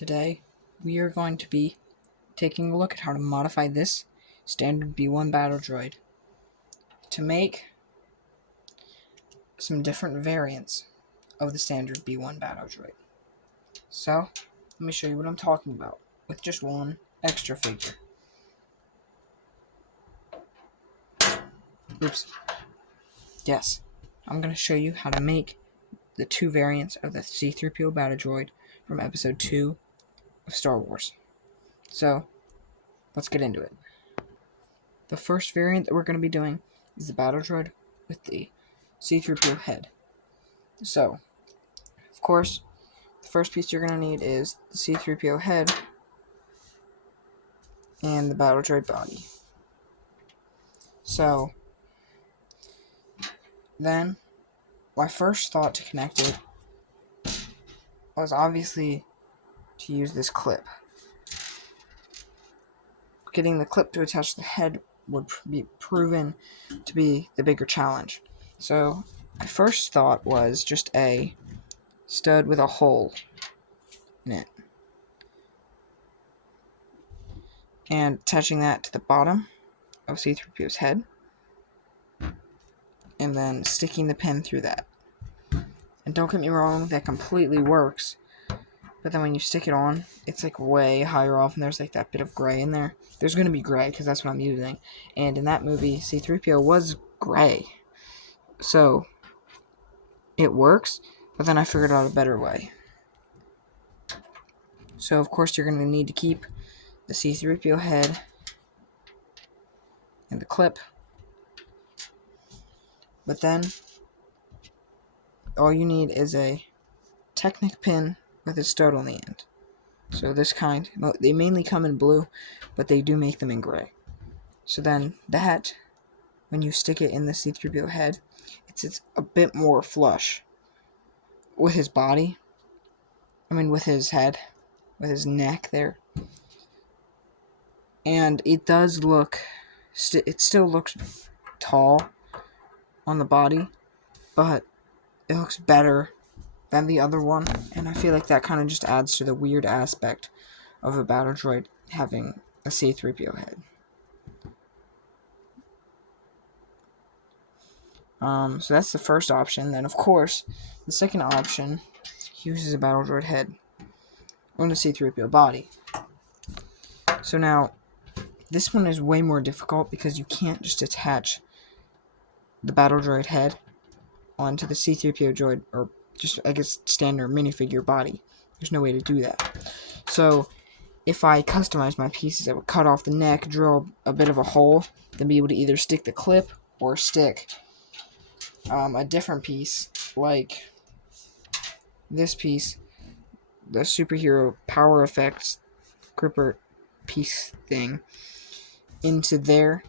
Today, we are going to be taking a look at how to modify this standard B1 battle droid to make some different variants of the standard B1 battle droid. So, let me show you what I'm talking about with just one extra figure. Oops. Yes, I'm going to show you how to make the two variants of the C3-PO battle droid from episode 2 of Star Wars. So, let's get into it. The first variant that we're going to be doing is the battle droid with the C3-PO head. So, of course, the first piece you're going to need is the C3-PO head and the battle droid body. So, then, my first thought to connect it was obviously to use this clip. Getting the clip to attach the head would be proven to be the bigger challenge. So, my first thought was just a stud with a hole in it, and attaching that to the bottom of C3PO's head, and then sticking the pin through that. And don't get me wrong, that completely works, but then when you stick it on, it's like way higher off, and there's like that bit of gray in there. There's going to be gray, because that's what I'm using, and in that movie, C3PO was gray. So, it works, but then I figured out a better way. So, of course, you're going to need to keep the C3PO head and the clip, but then all you need is a Technic pin with a stud on the end. So this kind, they mainly come in blue, but they do make them in gray. So then that, when you stick it in the C3PO head, it's a bit more flush with his body. With his head, with his neck there. And it does look, it still looks tall on the body, but it looks better than the other one, and I feel like that kind of just adds to the weird aspect of a battle droid having a C3PO head. So that's the first option. Then, of course, the second option uses a battle droid head on a C3PO body. So now, this one is way more difficult because you can't just attach the battle droid head onto the C3PO droid, or just, I guess, standard minifigure body. There's no way to do that. So, if I customize my pieces, I would cut off the neck, drill a bit of a hole, then be able to either stick the clip or stick a different piece, like this piece, the superhero power effects gripper piece thing, into there,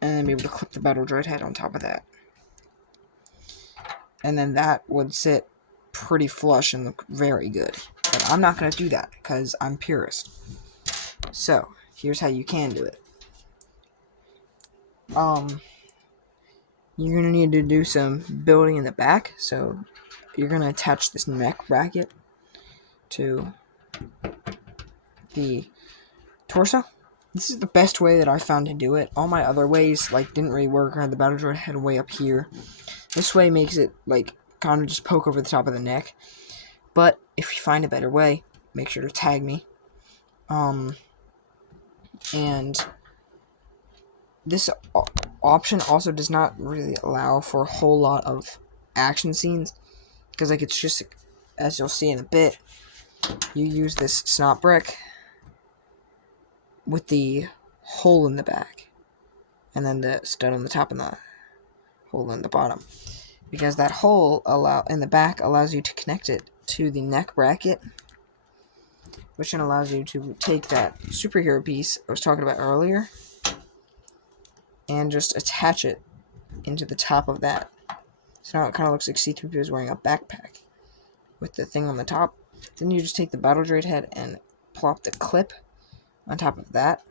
and then be able to clip the battle droid head on top of that. And then that would sit pretty flush and look very good. But I'm not going to do that because I'm purist. So, here's how you can do it. You're going to need to do some building in the back. So, you're going to attach this neck bracket to the torso. This is the best way that I found to do it. All my other ways, didn't really work. I had the battle droid head way up here. This way makes it, kind of just poke over the top of the neck. But, if you find a better way, make sure to tag me. And this option also does not really allow for a whole lot of action scenes, because it's just, as you'll see in a bit, you use this snot brick with the hole in the back, and then the stud on the top and the hole in the bottom, because that hole in the back allows you to connect it to the neck bracket, which then allows you to take that superhero piece I was talking about earlier and just attach it into the top of that. So now it kind of looks like C3PO is wearing a backpack with the thing on the top. Then you just take the battle droid head and plop the clip on top of that.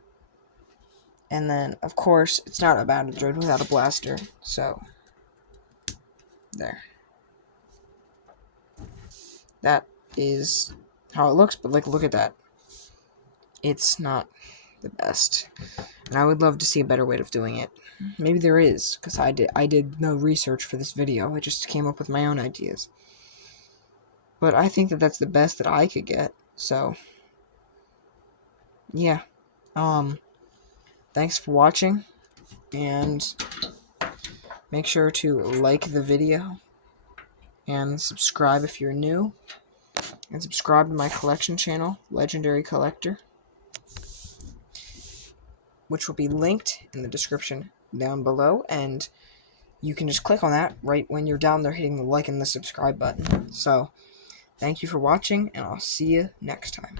And then, of course, it's not a battle droid without a blaster. So, there. That is how it looks, but look at that. it's not the best. And I would love to see a better way of doing it. Maybe there is, because I did no research for this video. I just came up with my own ideas. But I think that that's the best that I could get. So, yeah. Thanks for watching, and make sure to like the video and subscribe if you're new, and subscribe to my collection channel, Legendary Collector, which will be linked in the description down below, and you can just click on that right when you're down there hitting the like and the subscribe button. So, thank you for watching, and I'll see you next time.